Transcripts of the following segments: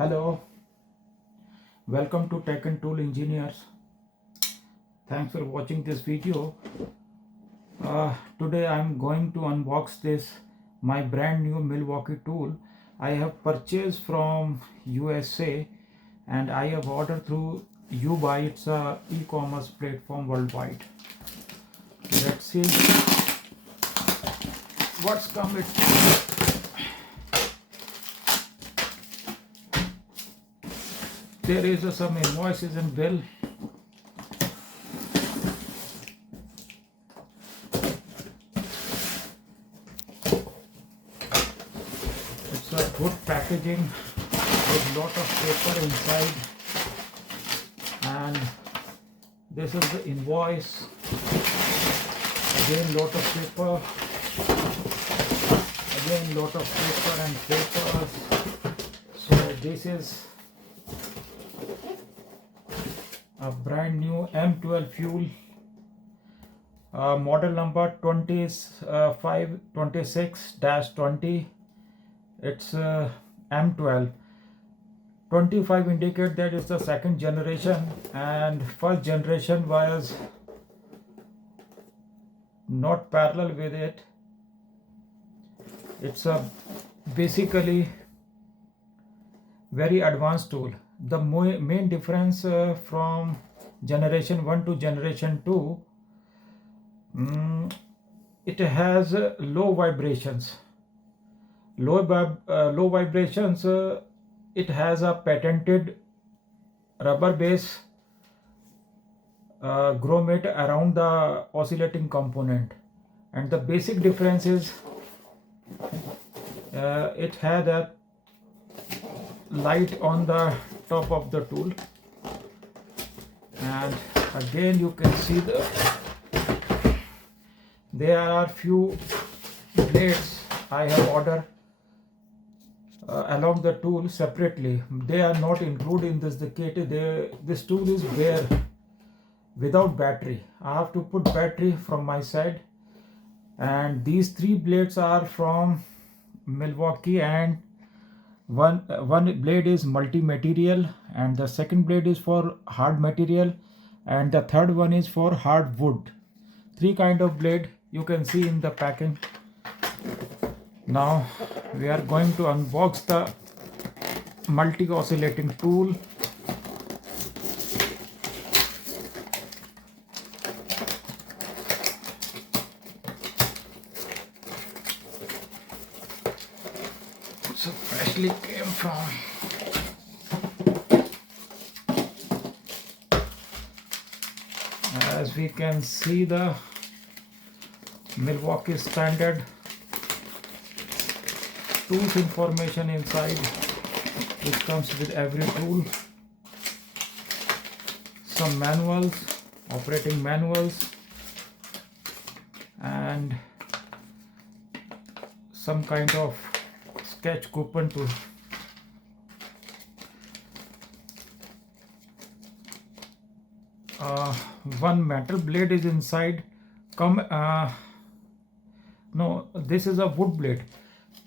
Hello, welcome to Tech and Tool Engineers. Thanks for watching this video. Today I'm going to unbox this my brand new Milwaukee tool I have purchased from USA and I have ordered through Ubuy. It's a e-commerce platform worldwide. Let's see what's come it. There is some invoices and bill. It's a good packaging with lot of paper inside, and this is the invoice. Again lot of paper. Again lot of paper and papers. So this is a brand new M12 Fuel, model number 2526-20. It's M12. 25 indicate that is the second generation, and first generation was not parallel with it. It's a basically very advanced tool. The main difference from generation 1 to generation 2, it has low vibrations. Low vibrations. It has a patented rubber base grommet around the oscillating component, and the basic difference is it had a light on the top of the tool, and again you can see there are few blades I have ordered along the tool separately. They are not included in this kit. This tool is bare without battery. I have to put battery from my side, and these three blades are from Milwaukee, and one blade is multi-material, and the second blade is for hard material, and the third one is for hard wood. Three kind of blade you can see in the packing. Now we are going to unbox the multi-oscillating tool. So freshly came from as we can see the Milwaukee standard tools information inside, which comes with every tool. Some manuals, operating manuals, and some kind of sketch coupon tool. One metal blade is inside. No, this is a wood blade.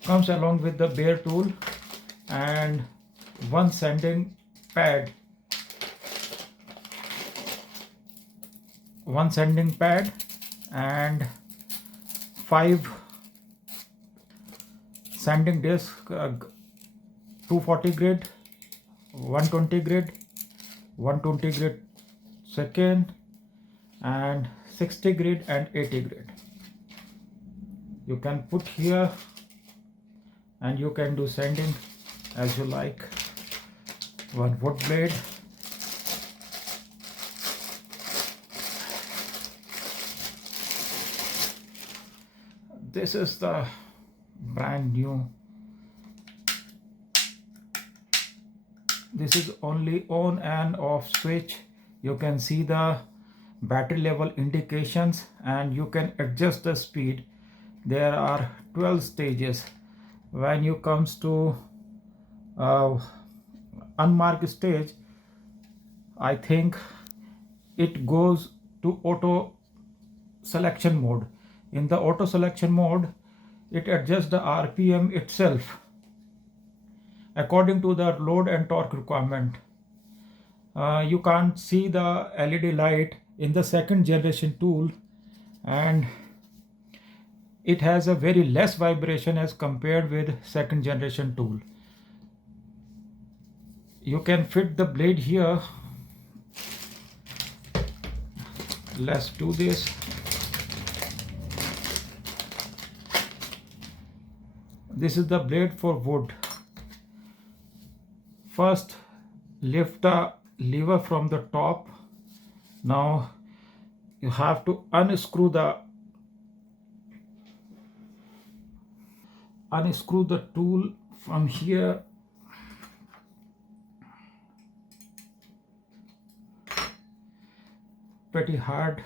Comes along with the bare tool, and one sanding pad. One sanding pad and 5 sanding disc, 240 grit, 120 grit, 120 grit second, and 60 grit and 80 grit. You can put here, and you can do sanding as you like. One wood blade. This is the brand new. This is only on and off switch. You can see the battery level indications, and you can adjust the speed. There are 12 stages. When you comes to unmarked stage, I think it goes to auto selection mode. In the auto selection mode, it adjusts the RPM itself. according to the load and torque requirement. You can't see the LED light in the second generation tool, and it has a very less vibration as compared with second generation tool. You can fit the blade here. Let's do this. This is the blade for wood. First, lift the lever from the top. Now you have to unscrew the tool from here. Pretty hard.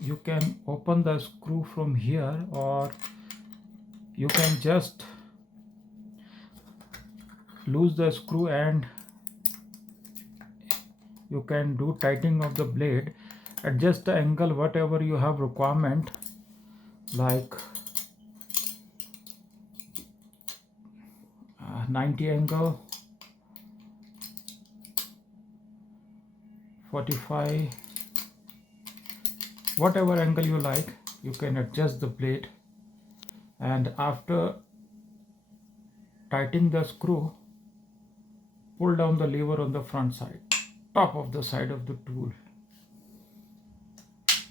You can open the screw from here, or you can just loose the screw and you can do tightening of the blade. Adjust the angle whatever you have requirement, like 90 angle, 45, whatever angle you like, you can adjust the blade. And after tightening the screw, pull down the lever on the front side, top of the side of the tool.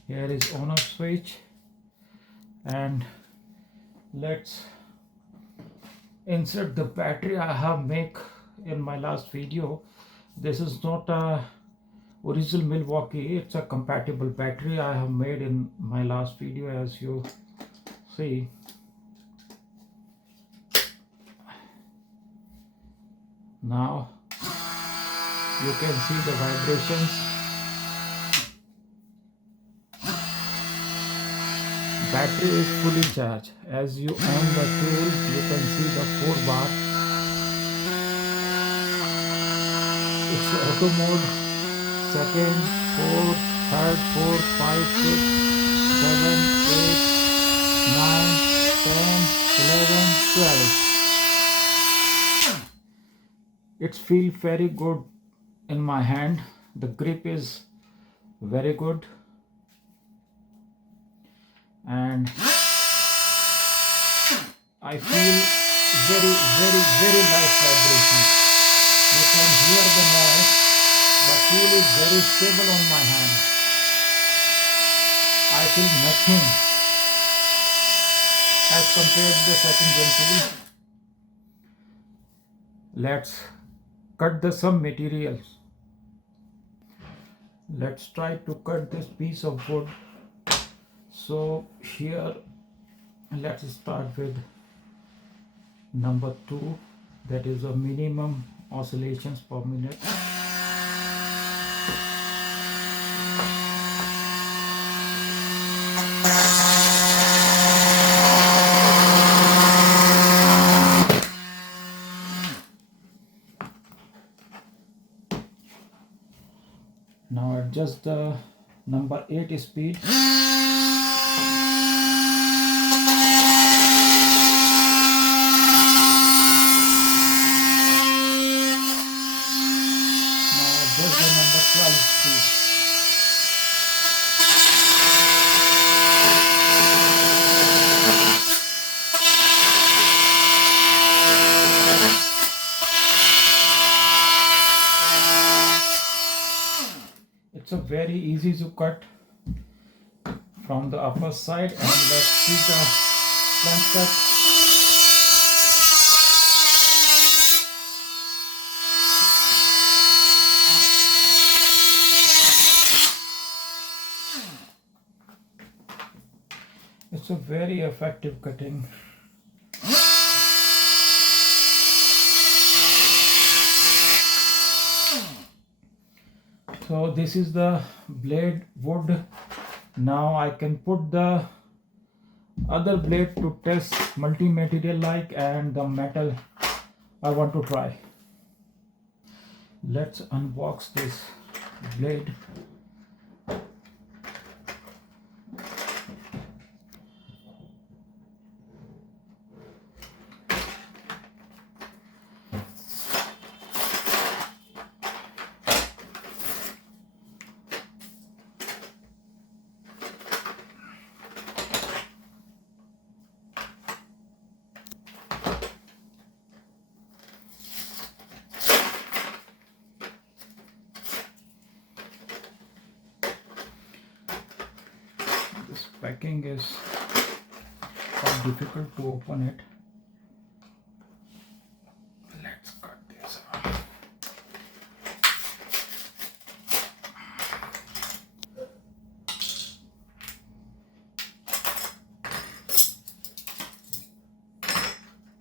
Here is on off switch, and let's insert the battery I have make in my last video. This is not a original Milwaukee, it's a compatible battery I have made in my last video, as you see. Now you can see the vibrations. Battery is fully charged. As you on the tool, you can see the 4 bar. It's auto mode. Second, 4, third, 4, 5, 6, 7, 8, 9, 10, 11, 12. It feels very good in my hand. The grip is very good, and I feel very nice vibration. You can hear the noise. The tool is very stable on my hand. I feel nothing as compared to the second gen tool. Let's cut some materials. Let's try to cut this piece of wood. So here, let's start with number 2, that is a minimum oscillations per minute. Now adjust the number 8 speed. It's a very easy to cut from the upper side, and let's see the front cut. It's a very effective cutting. So this is the blade wood. Now I can put the other blade to test multi-material like and the metal I want to try. Let's unbox this blade. packing is quite difficult to open it. Let's cut this off.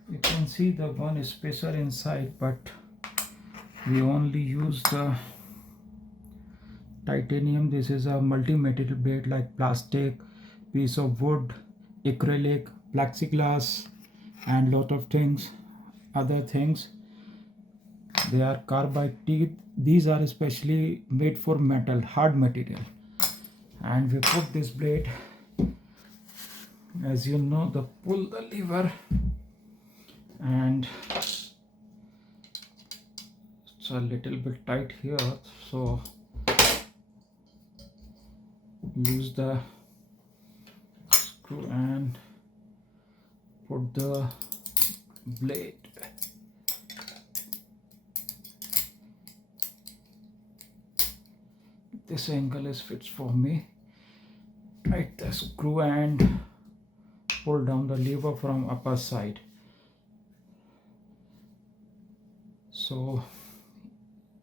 You can see the one spacer inside, but we only use the titanium. This is a multi-material blade like plastic, piece of wood, acrylic, plexiglass, and lot of things, other things. They are carbide teeth. These are especially made for metal, hard material. And we put this blade, as you know, pull the lever, and it's a little bit tight here, so use the screw and put the blade. This angle is fits for me. Tight the screw and pull down the lever from upper side. So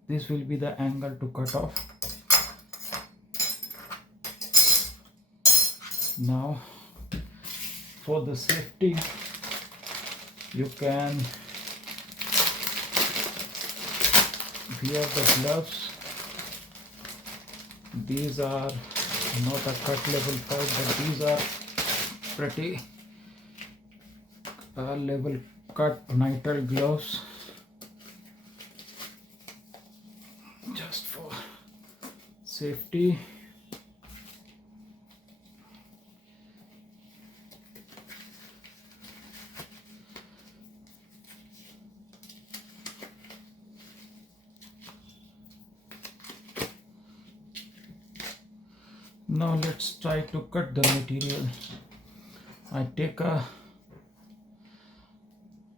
this will be the angle to cut off. Now for the safety, you can wear the gloves. These are not a cut level 5, but these are pretty level cut nitrile gloves, just for safety. Now let's try to cut the material. I take a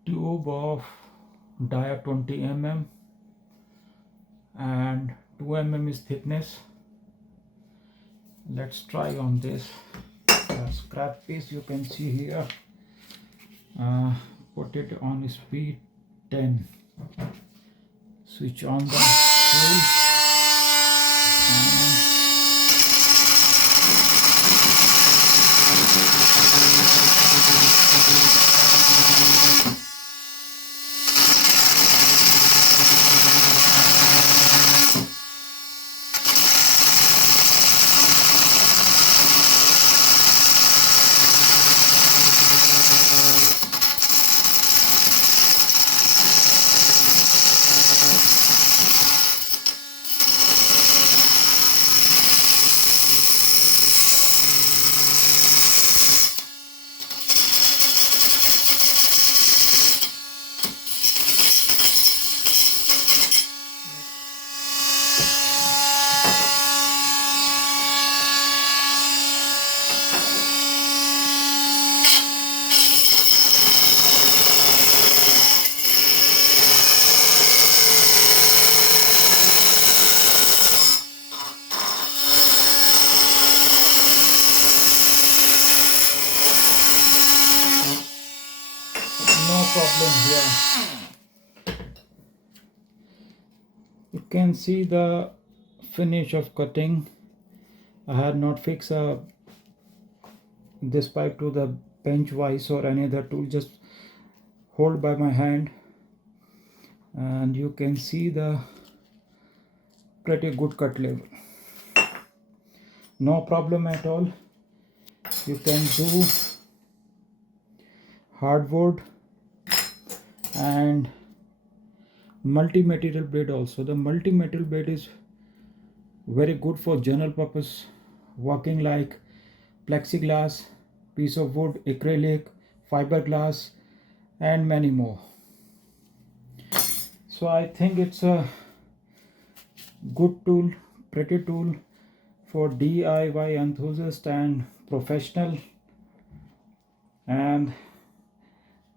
tube of dia 20 mm and 2 mm is thickness. Let's try on this scrap piece. You can see here. Put it on speed 10. Switch on the tool. Problem here. You can see the finish of cutting. I had not fixed this pipe to the bench vise or any other tool, just hold by my hand, and you can see the pretty good cut level. No problem at all. You can do hardwood and multi-material blade also. The multi-material blade is very good for general purpose working like plexiglass, piece of wood, acrylic, fiberglass, and many more. So I think it's a good tool, pretty tool for DIY enthusiast and professional. And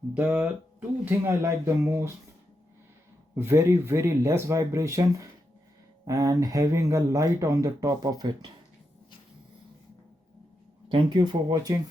the two thing I like the most, very less vibration and having a light on the top of it. Thank you for watching.